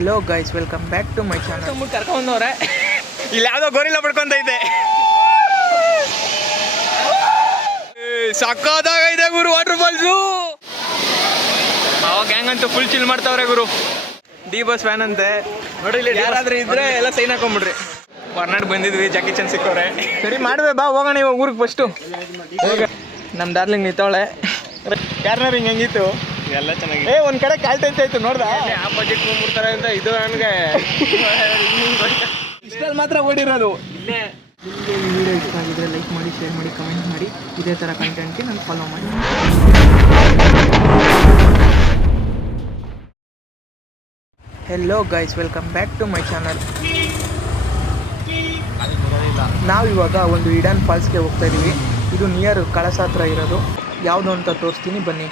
Hello guys, welcome back to my channel. ಕರ್ಕೊಂಡವ್ರೆ ಇಲ್ಲಿ ಯಾವ್ದೋ ಗೋರಿಲ್ಲ ಪಡ್ಕೊಂತೈತೆ. ಸಕ್ಕತ್ತಾಗೈತೆ ಗುರು ವಾಟರ್ ಫಾಲ್ಸು. ಅವಾಗ ಗ್ಯಾಂಗ್ ಅಂತೂ ಫುಲ್ ಚಿಲ್ ಮಾಡ್ತಾವ್ರೆ ಗುರು. ಡಿ ಬಸ್ ಫ್ಯಾನ್ ಅಂತೆ ನೋಡಿ, ಯಾರಾದ್ರೂ ಇದ್ರೆ ಎಲ್ಲ ಸೈನ್ ಹಾಕೊಂಡ್ಬಿಡ್ರಿ. ಹೊರ್ನಾಡ್ ಬಂದಿದ್ವಿ, ಜಾಕಿ ಚಂದ್ ಸಿಕ್ಕವ್ರೆ. ಸರಿ ಮಾಡುವೆ ಬಾ, ಹೋಗೋಣ ಇವಾಗ ಊರಿಗೆ ಫಸ್ಟು. ನಮ್ಮ ಡಾರ್ಲಿಂಗ್ ನಿಂತವಳೆ. ಯಾರನ್ನಾರು ಹಿಂಗೆ ಹೆಂಗಿತ್ತು ಎಲ್ಲ ಚೆನ್ನಾಗಿ. ಒಂದ್ ಕಡೆ ಕಾಲ್ತೈತಾಯ್ತು ನೋಡ್ದ, ಆಪೋಸಿಟ್ ಬಂದ್ಬಿಡ್ತಾರೆ ಅಂತ. ಇದು ನನಗೆ ಇಷ್ಟಲ್ಲಿ ಮಾತ್ರ ಓಡಿರೋದು. ನಿಮಗೆ ಈ ವಿಡಿಯೋ ಇಷ್ಟ ಆಗಿದ್ರೆ ಲೈಕ್ ಮಾಡಿ, ಶೇರ್ ಮಾಡಿ, ಕಮೆಂಟ್ ಮಾಡಿ. ಇದೇ ಥರ ಕಂಟೆಂಟ್ಗೆ ನಾನು ಫಾಲೋ ಮಾಡಿ. Hello guys, welcome back to my channel. ನಾವಿವಾಗ ಒಂದು ಹಿಡನ್ ಫಾಲ್ಸ್ಗೆ ಹೋಗ್ತಾ ಇದ್ದೀವಿ. ಇದು ನಿಯರ್ ಕಳಸ ಹತ್ರ ಇರೋದು. ಯಾವುದು ಅಂತ ತೋರಿಸ್ತೀನಿ ಬನ್ನಿ.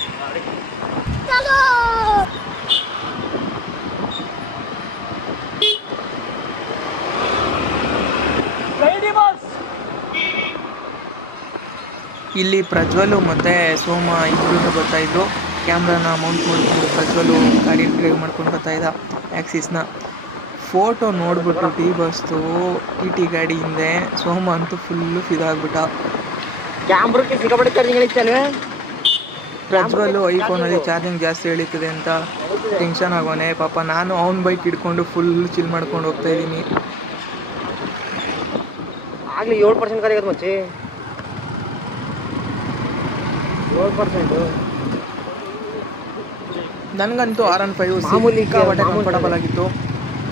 ಇಲ್ಲಿ ಪ್ರಜ್ವಲು ಮತ್ತು ಸೋಮ ಇಬ್ಬರು ಬರ್ತಾ ಇದ್ರು. ಕ್ಯಾಮ್ರಾನ ಮೌಂಟ್ ಮಾಡಿಕೊಂಡು ಪ್ರಜ್ವಲು ಗಾಡಿ ಡ್ರೈವ್ ಮಾಡ್ಕೊಂಡು ಬರ್ತಾ ಇದ್ದ ಆ್ಯಕ್ಸಿಸ್ನ. ಫೋಟೋ ನೋಡ್ಬಿಟ್ಟು ಟಿ ಬಸ್ತು ಟಿ ಗಾಡಿ ಹಿಂದೆ ಸೋಮ ಅಂತೂ ಫುಲ್ಲು ಫಿದಾಗ್ಬಿಟ್ಟ. ಕ್ಯಾಮ್ರಕ್ಕೆ ಸಿಕ್ಕಾಪಟ್ಟೆ ಚಾರ್ಜಿಂಗ್ ಹೇಳ್ತಾನೆ. ಪ್ರಜ್ವಲು ಐಫೋನಲ್ಲಿ ಚಾರ್ಜಿಂಗ್ ಜಾಸ್ತಿ ಎಳೀತದೆ ಅಂತ ಟೆನ್ಷನ್ ಆಗೋನೆ. ಪಾಪ ನಾನು ಅವ್ನ ಬೈಕ್ ಹಿಡ್ಕೊಂಡು ಫುಲ್ ಚಿಲ್ ಮಾಡ್ಕೊಂಡು ಹೋಗ್ತಾ ಇದ್ದೀನಿ. ಆಗಲಿ 7% ಖಾಲಿ ಆಗೋದು ಮಚ್ಚಿ. 7%. ನನಗಂತೂ R15 ಸಿಕ್ಕಾಪಟ್ಟೆ ಕಂಫರ್ಟಬಲ್ ಆಗಿತ್ತು.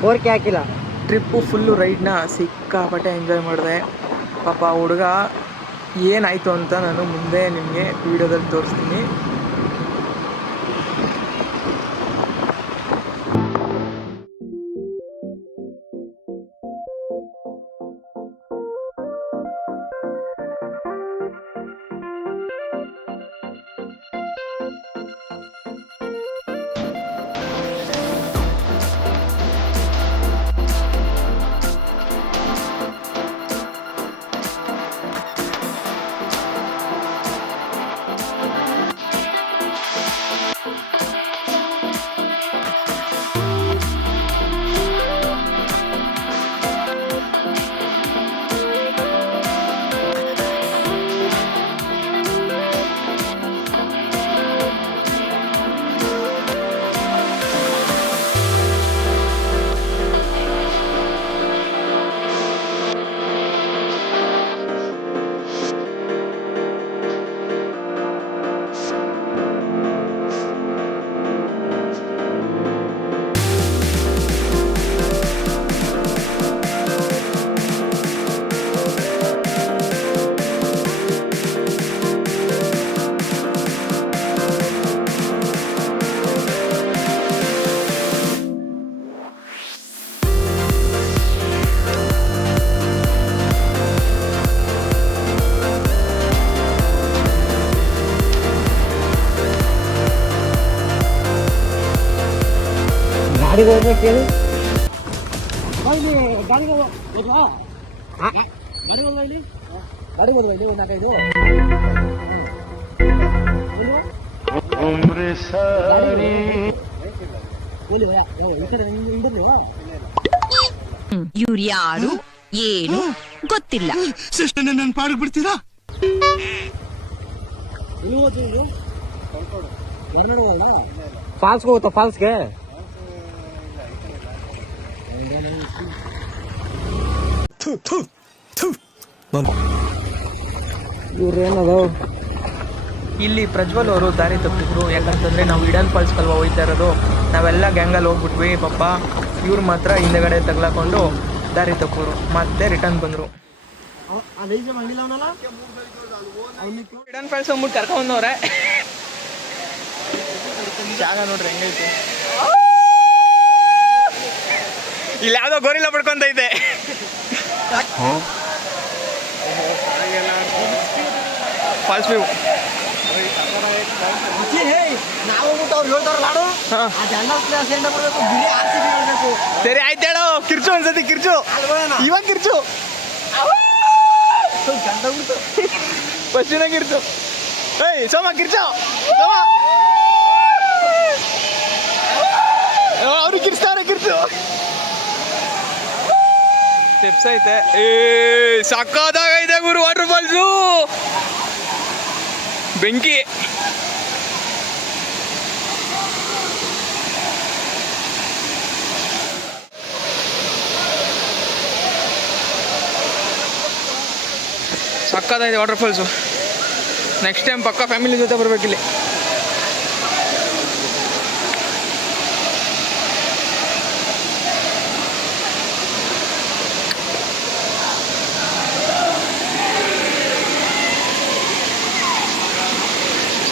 4K ಹಾಕಿಲ್ಲ. ಟ್ರಿಪ್ಪು ಫುಲ್ಲು ರೈಡ್ನ ಸಿಕ್ಕಾಪಟ್ಟೆ ಎಂಜಾಯ್ ಮಾಡಿದೆ. ಪಾಪ ಹುಡುಗ ಏನಾಯಿತು ಅಂತ ನಾನು ಮುಂದೆ ನಿಮಗೆ ವಿಡಿಯೋದಲ್ಲಿ ತೋರಿಸ್ತೀನಿ. ಗಾಡಿ ಹೋಗ್ಬೇಕು ಹೇಳಿ. ಗಾಡಿ ಹೋದ್ವಾ? ಗಾಡಿ ಹೋದ್ವಾ ಇಲ್ಲಿ? ಗಾಡಿ ಹೋದ್ವಾ ಇಲ್ಲಿ? ಒಂದು 4-5 ಇವ್ರು ಯಾರು ಏನು ಗೊತ್ತಿಲ್ಲ. ನನ್ನ ಪಾಡಿಗೆ ಬಿಡ್ತೀರಾ? ಫಾಲ್ಸ್ಗೆ ಹೋಗುತ್ತಾ? ಫಾಲ್ಸ್ಗೆ ಇವ್ರೇನದು? ಇಲ್ಲಿ ಪ್ರಜ್ವಲ್ ಅವರು ದಾರಿ ತಪ್ಪಿದ್ರು. ಯಾಕಂತಂದರೆ ನಾವು ಹಿಡನ್ ಫಾಲ್ಸ್ ಕಲ್ವ ಹೋಗ್ತಾ ಇರೋದು. ನಾವೆಲ್ಲ ಗ್ಯಾಂಗಲ್ಲಿ ಹೋಗ್ಬಿಟ್ವಿ. ಪಾಪ ಇವ್ರು ಮಾತ್ರ ಹಿಂದೆಗಡೆ ತಗ್ಲಾಕೊಂಡು ದಾರಿ ತಪ್ಪರು. ಮತ್ತೆ ರಿಟರ್ನ್ ಬಂದರು. ಹಿಡನ್ ಫಾಲ್ಸ್ ಹೋಗ್ಬಿಟ್ಟು ಕರ್ಕೊಂಡವ್ರೆ. ಜಾಗ ನೋಡ್ರಿ ಹೆಂಗೈತೆ. ಇಲ್ಲಿ ಯಾವ್ದೋ ಗೋರಿಲ್ಲ ಪಡ್ಕೊಂತೈತೆ. Falls view. ನಾವು ಅವ್ರು ಹೇಳ್ತಾರಲ್ಲ, ಸರಿ ಆಯ್ತು ಹೇಳು. ಕಿರ್ಚು ಒಂದ್ಸತಿ ಕಿರ್ಚು. ಇವಾಗ ಕಿರ್ಚು. ಫಸ್ಟಿನ ಕಿರ್ಚು. ಏಯ್ ಸೋಮ ಕಿರ್ಚು. ಸೋಮ ಅವ್ರಿಗೆ ಕಿರ್ಸ್ತಾರೆ ಸ್ಟೆಪ್ಸ್ ಐತೆ. ಸಕ್ಕದಾಗೈತೆ ಗುರು ವಾಟರ್ ಫಾಲ್ಸು, ಬೆಂಕಿ. ಸಕ್ಕದಾಗಿದೆ ವಾಟರ್ ಫಾಲ್ಸು. ನೆಕ್ಸ್ಟ್ ಟೈಮ್ ಪಕ್ಕ ಫ್ಯಾಮಿಲಿ ಜೊತೆ ಬರ್ಬೇಕಿಲ್ಲಿ.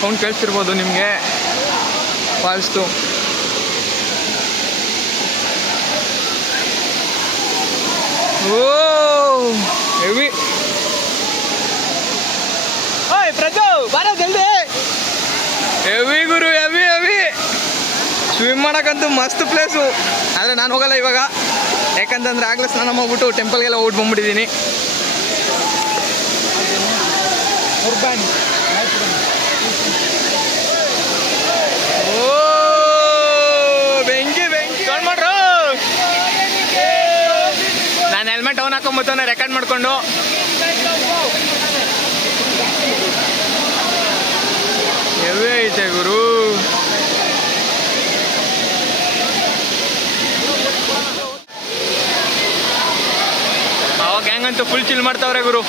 ಸೌಂಡ್ ಕೇಳಿಸ್ತಿರ್ಬೋದು ನಿಮಗೆ ಫಾಲ್ಸ್ದು. ಓ ಹೆವಿ. ಓಯ್ ಪ್ರಜು ಬಾರ ಜಲ್ದಿ. ಹೆವಿ ಗುರು, ಹೆವಿ ಹೆವಿ. ಸ್ವಿಮ್ ಮಾಡೋಕ್ಕಂತೂ ಮಸ್ತ್ ಪ್ಲೇಸು. ಆದರೆ ನಾನು ಹೋಗಲ್ಲ ಇವಾಗ, ಯಾಕಂತಂದ್ರೆ ಆಗಲೇ ಸ್ನಾನ ಮಾಡ್ಬಿಟ್ಟು ಟೆಂಪಲ್ಗೆಲ್ಲ ಓಟ್ ಬಂದ್ಬಿಟ್ಟಿದ್ದೀನಿ. ಓ ಬೆಂಕಿ ಬೆಂಕಿ ಮಾಡ್ರು. ನಾನು ಹೆಲ್ಮೆಟ್ ಅವನ್ ಹಾಕೊಂಬತ್ತವನ್ನ ರೆಕಾರ್ಡ್ ಮಾಡ್ಕೊಂಡು. ಹೆವಿ ಐತೆ ಗುರು. ಅವಾಗ ಗ್ಯಾಂಗ್ ಅಂತೂ ಫುಲ್ ಚಿಲ್ ಮಾಡ್ತಾವ್ರೆ ಗುರು.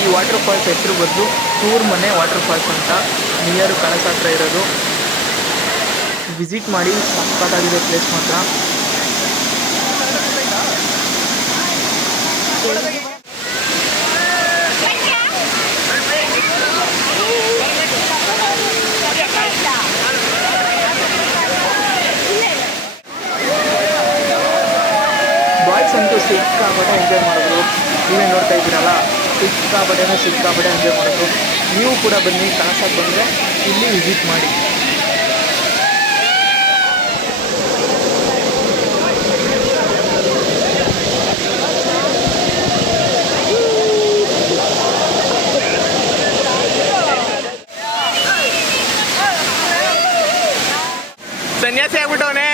ಈ ವಾಟರ್ ಫಾಲ್ಸ್ ಹೆಸರು ಬಂದು ಟೂರ್ ಮನೆ ವಾಟರ್ ಫಾಲ್ಸ್ ಅಂತ, ನಿಯರ್ ಕಳಸ ಹತ್ರ ಇರೋದು. ವಿಸಿಟ್ ಮಾಡಿ, ಸಕ್ಕತ್ತಾಗಿದೆ ಪ್ಲೇಸ್ ಮಾತ್ರ. ಬಾಯ್ಸ್ ಅಂತೂ ಸಿಕ್ಕಾಪಟ್ಟೆ ಎಂಜಾಯ್ ಮಾಡಿದ್ರು. ನೀವೇ ನೋಡ್ತಾ ಇದ್ದೀರಲ್ಲ, ಸಿಕ್ಕಾಪಟ್ಟೆ ಎಂಜಾಯ್ ಮಾಡಿದ್ರು. ನೀವು ಕೂಡ ಬನ್ನಿ, ಕಳಸಕ್ಕೆ ಬಂದರೆ ಇಲ್ಲಿ ವಿಸಿಟ್ ಮಾಡಿ. ಸನ್ಯಾಸಿ ಆಗ್ಬಿಟ್ಟವನೆ,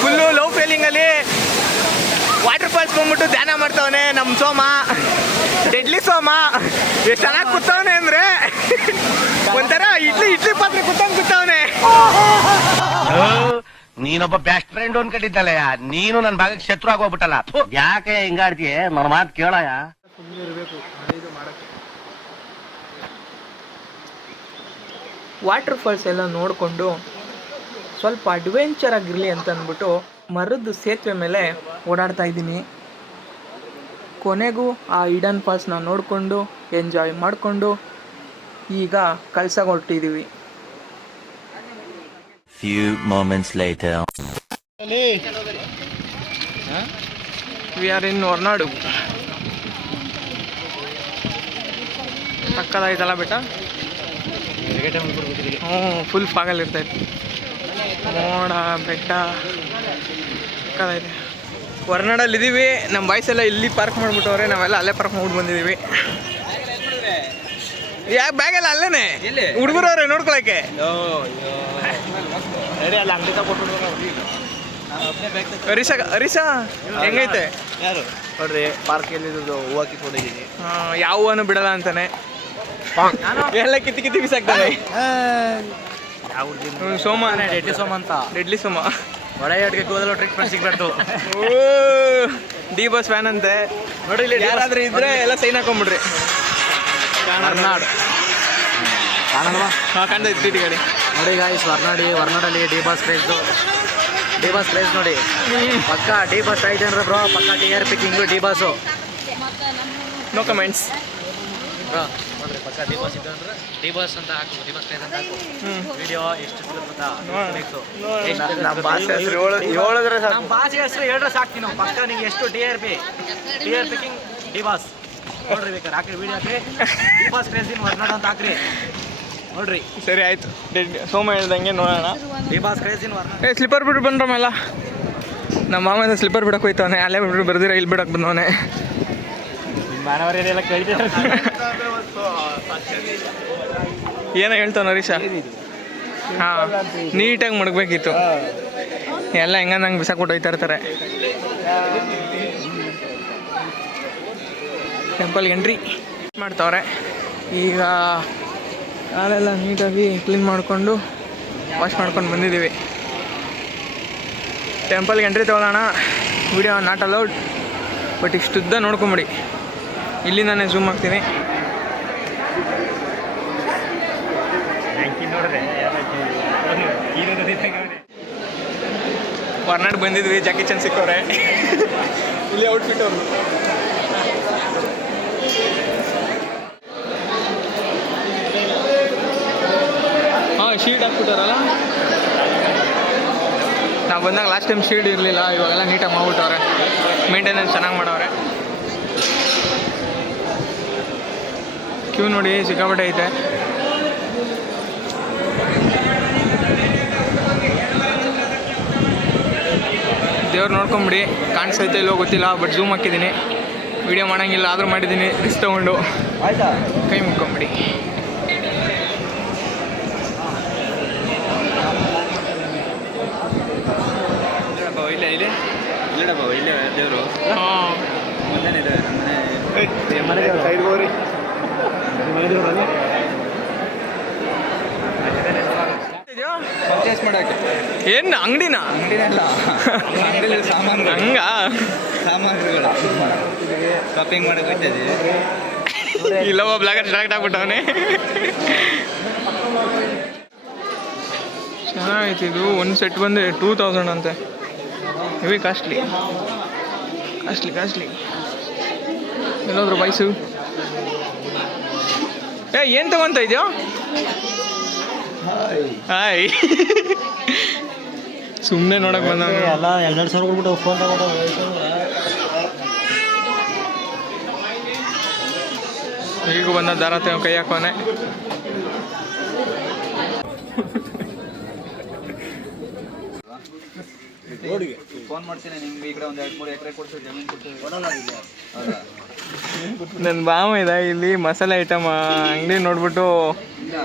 ಫುಲ್ಲು ಲವ್ ಫೀಲಿಂಗಲ್ಲಿ ವಾಟರ್ ಫಾಲ್ಸ್ ಬಂದ್ಬಿಟ್ಟು ಧ್ಯಾನ ಮಾಡ್ತಾವನೆ ನಮ್ಮ ಸೋಮ. ಡೆಡ್ಲಿ ಸೋಮ ಎಷ್ಟು ಚೆನ್ನಾಗಿ ಕೂತವನೆ ಅಂದ್ರೆ ಒಂಥರ ಇಡ್ಲಿ ಪಾತ್ರೆ ಕೂತವನೆ. ನೀನೊಬ್ಬ ಬೆಸ್ಟ್ ಫ್ರೆಂಡ್ ಅನ್ಕೊಂಡಿದ್ದಲ್ಲ, ನೀನು ನನ್ನ ಭಾಗಕ್ಕೆ ಶತ್ರು ಆಗೋಗ್ಬಿಟ್ಟಲ್ಲ. ಯಾಕೆ ಹಿಂಗಾಡ್ತೀಯ? ನನ್ನ ಮಾತು ಕೇಳಯ. ವಾಟರ್ ಫಾಲ್ಸ್ ಎಲ್ಲ ನೋಡಿಕೊಂಡು ಸ್ವಲ್ಪ ಅಡ್ವೆಂಚರ್ ಆಗಿರಲಿ ಅಂತ ಅಂದ್ಬಿಟ್ಟು ಮರದ ಸೇತುವೆ ಮೇಲೆ ಓಡಾಡ್ತಾ ಇದ್ದೀನಿ. ಕೊನೆಗೂ ಆ ಹಿಡನ್ ಫಾಲ್ಸ್ನ ನೋಡಿಕೊಂಡು ಎಂಜಾಯ್ ಮಾಡಿಕೊಂಡು ಈಗ ಕಳ್ಸಕ್ಕೆ ಹೊರಟಿದ್ದೀವಿ. Few moments later. We are in Horanadu. ಸಕ್ಕದಾಯ್ತಲ್ಲ ಬೆಟ್ಟ. ಫುಲ್ ಫಾಗಲ್ಲಿ ಇರ್ತೈತೆ, ಮೋಡ ಬೆಟ್ಟ ಸಕ್ಕದಾಯ್ತು. ಹೊರನಾಡಲ್ಲಿ ಇದ್ದೀವಿ. ನಮ್ಮ ಬಾಯ್ಸ್ ಎಲ್ಲ ಇಲ್ಲಿ ಪಾರ್ಕ್ ಮಾಡಿಬಿಟ್ಟವ್ರೆ, ನಾವೆಲ್ಲ ಅಲ್ಲೇ ಪಾರ್ಕ್ ಮಾಡ್ಬಿಟ್ಟು ಬಂದಿದ್ದೀವಿ. ಯಾಕೆ ಬ್ಯಾಗೆಲ್ಲ ಅಲ್ಲೇನೆ ಹುಡುಗರವ್ರೆ ನೋಡ್ಕೊಳಕ್ಕೆ. ಹರೀಶ ಹೆಂಗೈತೆ? ಯಾರು ನೋಡ್ರಿ, ಪಾರ್ಕ್ ಎಲ್ಲಿದ್ದು ಹೂವು ಕಿತ್ಕೊಂಡಿದ್ದೀನಿ. ಯಾವ ಹೂವನು ಬಿಡಲ್ಲ ಅಂತಾನೆ, ಎಲ್ಲ ಕಿತ್ತಿ ಬಿಸಾಕ್ತಾನೆ. ಸೋಮ, ಡೆಡ್ಲಿ ಸೋಮ ಅಂತ. ಡೆಡ್ಲಿ ಸೋಮ ಒಡೆಯಡ್ಗೆ ಕೂದಲು ಟ್ರೀಟ್ಮೆಂಟ್ ಸಿಗ್ಬಾರ್ದು. ಡಿ ಬಾಸ್ ಫ್ಯಾನ್ ಅಂತೆ ನೋಡಿ. ಯಾರಾದ್ರೂ ಇದ್ರೆ ಎಲ್ಲ ಸೈನ್ ಹಾಕೊಂಡ್ಬಿಡ್ರಿ. ಹೊರನಾಡು ಕಾಣಲ್ವಾ? ಕಾಣ್ತೈತೆ ಟಿ ಗಾಡಿ ನೋಡಿ ಗಾಯ್ಸ್. ಹೊರನಾಡಲ್ಲಿ ಡಿ ಬಾಸ್ ಪ್ರೈಸ್ ನೋಡಿ. ಪಕ್ಕ ಡಿ ಬಾಸ್ ಐತೇನ್ರಿ ಬ್ರೋ, ಪಕ್ಕ TRP king D boss. No comments bro ನೋಡ್ರಿ, ಪಕ್ಕ ಡಿ ಬಾಸ್ ಇದ್ದಂದ್ರೆ ಡಿ ಬಾಸ್ ಅಂತ ಹಾಕು, ಡಿ ಬಾಸ್ ಪ್ರೈಸ್ ಅಂತ ಹಾಕು. ವಿಡಿಯೋ ಎಷ್ಟು ಗೊತ್ತಾ? ನಮ್ಮ ಭಾಷೆ ಹೆಸರು ಹೇಳಿದ್ರೆ ನಮ್ಮ ಭಾಷೆ ಹೆಸರು ಹೇಳಿದ್ರೆ ಸಾಕು. ನೀವು ಪಕ್ಕ ನೀವು ಎಷ್ಟು TRP ಕಿಂಗ್ ಡಿ ಬಾಸ್ ನೋಡ್ರಿ ಬೇಕಾರೆ ಹಾಕ್ರಿ ವಿಡಿಯೋ ಹಾಕ್ರಿ ಡಿ ಬಾಸ್ ಕ್ರೇಜ್ ಇನ್ ಹೊರನಾಡು ಅಂತ ಹಾಕ್ರಿ ನೋಡ್ರಿ. ಸರಿ ಆಯ್ತು, ಸೋಮ ಹೇಳ್ದಂಗೆ ನೋಡೋಣ. ಡಿ ಬಾಸ್ ಕ್ರೇಜ್ ಇನ್ ಹೊರನಾಡು. ಏ ಸ್ಲಿಪ್ಪರ್ ಬಿಟ್ಟು ಬಂದ್ರಮ್ಮೆಲ್ಲ. ನಮ್ಮ ಮಾಮದ ಸ್ಲಿಪ್ಪರ್ ಬಿಡಕ್ಕೆ ಹೋಯ್ತವನೆ, ಅಲ್ಲೇ ಬಿಟ್ಟು ಬರ್ದಿರ ಇಲ್ಲಿ ಬಿಡಕ್ಕೆ ಬಂದವನೆ. ಮಾನವರೆಲ್ಲ ಕೇಳ್ತೀರ ಏನೋ ಹೇಳ್ತಾವ ಹರೀಶ. ಹಾಂ, ನೀಟಾಗಿ ಮಡಗಬೇಕಿತ್ತು. ಎಲ್ಲ ಹೆಂಗಂದಂಗೆ ಬಿಸಾಕ್ಬಿಟ್ಟು ಹೋಯ್ತಾ ಇರ್ತಾರೆ. ಟೆಂಪಲ್ಗೆ ಎಂಟ್ರಿ ಮಾಡ್ತಾವ್ರೆ. ಈಗ ಕಾಲೆಲ್ಲ ನೀಟಾಗಿ ಕ್ಲೀನ್ ಮಾಡಿಕೊಂಡು ವಾಶ್ ಮಾಡ್ಕೊಂಡು ಬಂದಿದ್ದೀವಿ. ಟೆಂಪಲ್ಗೆ ಎಂಟ್ರಿ ತೊಗೊಳ್ಳೋಣ. ವಿಡಿಯೋ ನಾಟ್ ಅಲೌಡ್, ಬಟ್ ಇಷ್ಟುದ್ದ ನೋಡ್ಕೊಂಬಿಡಿ. ಇಲ್ಲಿ ನಾನೇ ಝೂಮ್ ಮಾಡ್ತೀನಿ. ಹೊರನಾಡು ಬಂದಿದ್ವಿ, ಜಾಕಿ ಚಂದ್ ಸಿಕ್ಕವ್ರೆ. ಇಲ್ಲಿ ಔಟ್ಫಿಟ್ ಅವರು. ಹಾಂ, ಶೀಟ್ ಹಾಕ್ಬಿಟ್ಟಾರಲ್ಲ. ನಾವು ಬಂದಾಗ ಲಾಸ್ಟ್ ಟೈಮ್ ಶೀಟ್ ಇರಲಿಲ್ಲ, ಇವಾಗೆಲ್ಲ ನೀಟಾಗಿ ಮಾಡ್ಬಿಟ್ಟವ್ರೆ. ಮೇಂಟೆನೆನ್ಸ್ ಚೆನ್ನಾಗಿ ಮಾಡವ್ರೆ. ಕ್ಯೂ ನೋಡಿ ಸಿಕ್ಕಾಪಟ್ಟೆ ಐತೆ. ದೇವ್ರು ನೋಡ್ಕೊಂಬಿಡಿ. ಕಾಣಿಸ್ತೈತೆ ಇಲ್ಲೋ ಗೊತ್ತಿಲ್ಲ, ಬಟ್ ಝೂಮ್ ಹಾಕಿದ್ದೀನಿ. ವಿಡಿಯೋ ಮಾಡೋಂಗಿಲ್ಲ ಆದರೂ ಮಾಡಿದ್ದೀನಿ, ರಿಸ್ಕ್ ತೊಗೊಂಡು. ಕೈ ಮುಕ್ಕೊಂಬಿಡಿ. ಇಲ್ಲೇ ದೇವರು ಹಾಂ, ಪರ್ಚೇಸ್ ಮಾಡೋಕ್ಕೆ ಏನು ಅಂಗಡಿನ ಅಂಗಡಿನಲ್ಲ ಅಂಗಡಿಯಲ್ಲಿ ಸಾಮಾನುಗಳು ಹಂಗ ಸಾಮಾನುಗಳು ಶಾಪಿಂಗ್ ಮಾಡೋಕೆ ಹೋಗ್ತದೆ. ಇಲ್ಲವ ಬ್ಲಾಗರ್ ಸ್ಟಾರ್ಟ್ ಆಗ್ಬಿಟ್ಟವನೇ. ಚೆನ್ನಾಗೈತೆ ಇದು. ಒಂದು ಸೆಟ್ ಬಂದು 2000 ಅಂತೆ. Heavy costly costly costly. ಎಲ್ಲೋದ್ರು ಬೈಸು. ಏನು ತಗೊಂತ ಇದೆಯೋ? ಹಾಯ್, ಸುಮ್ಮನೆ ನೋಡಕ್ ಬಂದ. ಎಲ್ಲ 2,000 ಕೊಡ್ಬಿಟ್ಟು ಫೋನ್ ತಗೊಂಡು ಈಗ ಬಂದ ದಾರ ಕೈ ಹಾಕೋನೆ. ಫೋನ್ ಮಾಡ್ತೀನಿ ನಿಮ್ಗೆ. ಈ ಕಡೆ ಒಂದು 2-3 ಎಕರೆ ಕೊಡ್ತೀವಿ, ಜಮೀನು ಕೊಡ್ತೀವಿ. ನನ್ನ ಬಾಮ ಇದೆ ಇಲ್ಲಿ ಮಸಾಲೆ ಐಟಮ್ ಅಂಗಡಿ ನೋಡ್ಬಿಟ್ಟು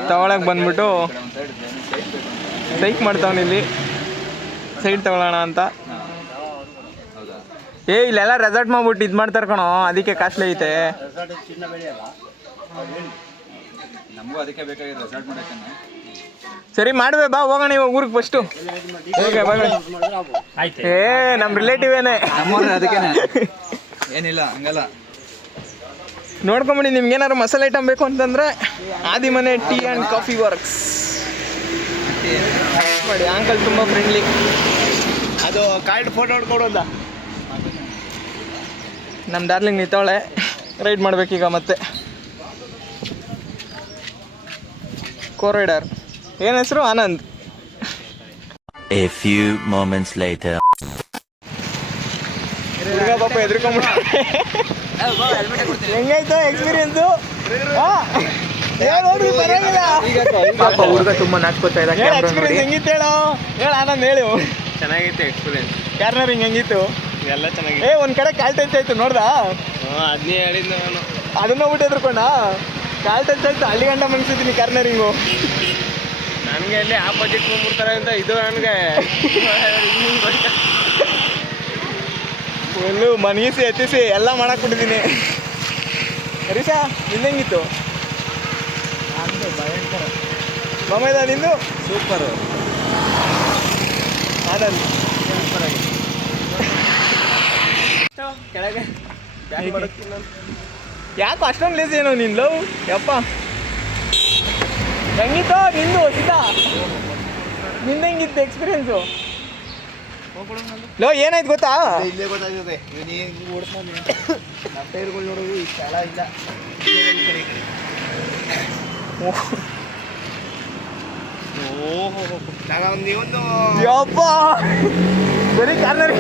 ತಗೊಳಕ್ ಬಂದ್ಬಿಟ್ಟು ಸೈಕ್ ಮಾಡ್ತಾವನ ಇಲ್ಲಿ ಸೈಡ್ ತಗೊಳ್ಳೋಣ ಅಂತ. ಏ ಇಲ್ಲೆಲ್ಲ ರೆಸಾರ್ಟ್ ಮಾಡ್ಬಿಟ್ಟು ಇದು ಮಾಡ್ತಾರೆ ಕಣೋ, ಅದಕ್ಕೆ ಕಾಸ್ಟ್ಲಿ ಐತೆ. ನಮಗೂ ಅದಕ್ಕೆ ಬೇಕಾಗಿದೆ ರೆಸಾರ್ಟ್ ಮಾಡೋಕ್ಕೆ. ಸರಿ ಮಾಡುವೆ ಬಾ, ಹೋಗೋಣ ಇವಾಗ ಊರಿಗೆ ಫಸ್ಟು. ಏ ನಮ್ಮ ರಿಲೇಟಿವ್ ಏನೇ, ಅದಕ್ಕೆ ಏನಿಲ್ಲ ಹಂಗಲ್ಲ. ನೋಡ್ಕೊಂಬಿಡಿ. ನಿಮ್ಗೆ ಏನಾದ್ರು ಮಸಾಲೆ ಐಟಮ್ ಬೇಕು ಅಂತಂದ್ರೆ ಆದಿಮನೆ ಟೀ ಆ್ಯಂಡ್ ಕಾಫಿ ವರ್ಕ್ಸ್ ಮಾಡಿ. ಅಂಕಲ್ ತುಂಬ ಫ್ರೆಂಡ್ಲಿ. ಅದು ಕಾರ್ಡ್ ಫೋಟೋ ಹೊಡ್ಕೊಡೋದ. ನಮ್ಮ ಡಾರ್ಲಿಂಗ್ ನಿಂತವಳೆ, ರೈಡ್ ಮಾಡ್ಬೇಕೀಗ ಮತ್ತೆ. ಕೋರೈಡರ್ ಏನು ಹೆಸರು? Anand. A few moments later. ಹುಡುಗ ಪಾಪ ಎದ್ರುಕೊಂಡ್ಬಿಟ್ಟು ಹೆಂಗಾಯ್ತು ಎಕ್ಸ್ಪೀರಿಯನ್ಸು? ಪಾಪ ಹುಡುಗ ತುಂಬ ನಾಚ್ಕೋತಾ ಇದ್ದ. ಹೆಂಗಿತ್ತು ಹೇಳು, ಹೇಳು ಆನಂದ್, ಹೇಳು. ಚೆನ್ನಾಗಿತ್ತು ಎಕ್ಸ್ಪೀರಿಯನ್ಸ್. ಕಾರ್ನರಿಂಗ್ ಹೆಂಗಿತ್ತು? ಎಲ್ಲ ಚೆನ್ನಾಗಿತ್ತು. ಏ ಒಂದು ಕಡೆ ಕಾಲ್ ಟಚ್ ಆಯ್ತು, ನೋಡ್ದಾ? ಅದನ್ನೇ ಹೇಳಿದ್ದು ನಾನು. ಅದನ್ನ ಹೋಗ್ಬಿಟ್ಟು ಎದ್ರುಕೊಂಡ. ಕಾಲ್ ಟಚ್ ಆಯ್ತು, ಅಲ್ಲಿ ಗಂಟ ಮನ್ಸಿದ್ದೀನಿ ಕಾರ್ನರಿಂಗು. ನನಗೆ ಅಲ್ಲಿ ಆಪೋಸಿಟ್ ಬಂದ್ಬಿಡ್ತಾರೆ ಅಂತ ಇದು ನನಗೆ ಫುಲ್ಲು ಮನಗಿಸಿ ಎತ್ತಿಸಿ ಎಲ್ಲ ಮಾಡಾಕ್ಬಿಟ್ಟಿದ್ದೀನಿ. ಹರೀಶಾ ನಿಂದೆಂಗಿತ್ತು? ಭಯಂಕರ ಮಮೈದ ನಿಂದು? ಸೂಪರು. ಆನಂದ್ ಸೂಪರ್ ಆಗಿ ಕೆಳಗೆ ಯಾಕೋ ಅಷ್ಟೊಂದು ಲೇಸ್ ಏನೋ ನಿನ್ ಲವ್ ಯಪ್ಪ. ಹೆಂಗಿತ್ತು ನಿಂದು ಸೀದಾ? ನಿಂದ ಹೆಂಗಿತ್ತು ಎಕ್ಸ್ಪೀರಿಯನ್ಸು? ಲೋ ಏನಾಯ್ತು ಗೊತ್ತಾ? ಇಲ್ಲೇ ಗೊತ್ತಾಗ್ತದೆ. ನಮ್ಮ ಟೈರ್ಗಳು ನೋಡೋದು ಈ ಸ್ಥಳ ಇಲ್ಲ. ಯಪ್ಪ ಬರೀ ಕಾರ್ನರ್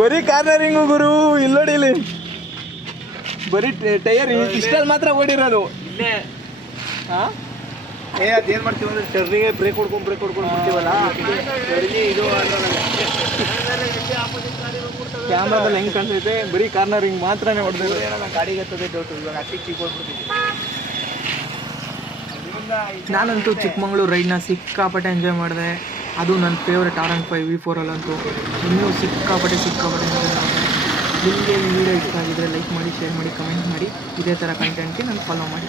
ಬರೀ ಕಾರ್ನರಿಂಗು ಗುರು, ಇಲ್ಲೋಡಿ ಇಲ್ಲಿ ಬರೀ ಟೈರ್ ಇಷ್ಟಲ್ಲಿ ಮಾತ್ರ ಓಡಿರೋದು. ಅದೇನ್ ಮಾಡ್ತೀವಿ ಅಂದ್ರೆ ಟರ್ನಿಗೆ ಬ್ರೇಕ್ ಹೊಡ್ಕೊಂಡು ಬಿಡ್ತೀವಲ್ಲ ಇದು ಕ್ಯಾಮ್ರಾದಲ್ಲಿ ಹೆಂಗ್ ಕಾಣಿಸುತ್ತೆ, ಬರೀ ಕಾರ್ನರಿಂಗ್ ಮಾತ್ರನೇ ಹೊಡೆದಿರೋದು. ಗಾಡಿಗೆ ಹತ್ತದೆ ಡೌಟು, ಇವಾಗ ಅತ್ತಿಗೆ ಹೋಗ್ಬಿಡ್ತೀವಿ. ನಾನಂತೂ ಚಿಕ್ಕಮಂಗ್ಳೂರು ರೈಡ್ನ ಸಿಕ್ಕಾಪಟ್ಟೆ ಎಂಜಾಯ್ ಮಾಡಿದೆ. ಅದು ನನ್ನ ಫೇವ್ರೆಟ್ R15 V4ಅಲ್ಲಂತೂ ಇನ್ನೂ ಸಿಕ್ಕಾಪಟ್ಟೆ ಎಂಜಾಯ್ ಮಾಡಿದೆ. ನಿಮಗೆ ಈ ವಿಡಿಯೋ ಇಷ್ಟ ಆಗಿದ್ರೆ ಲೈಕ್ ಮಾಡಿ, ಶೇರ್ ಮಾಡಿ, ಕಮೆಂಟ್ ಮಾಡಿ. ಇದೇ ಥರ ಕಂಟೆಂಟ್ಗೆ ನಾನು ಫಾಲೋ ಮಾಡಿ.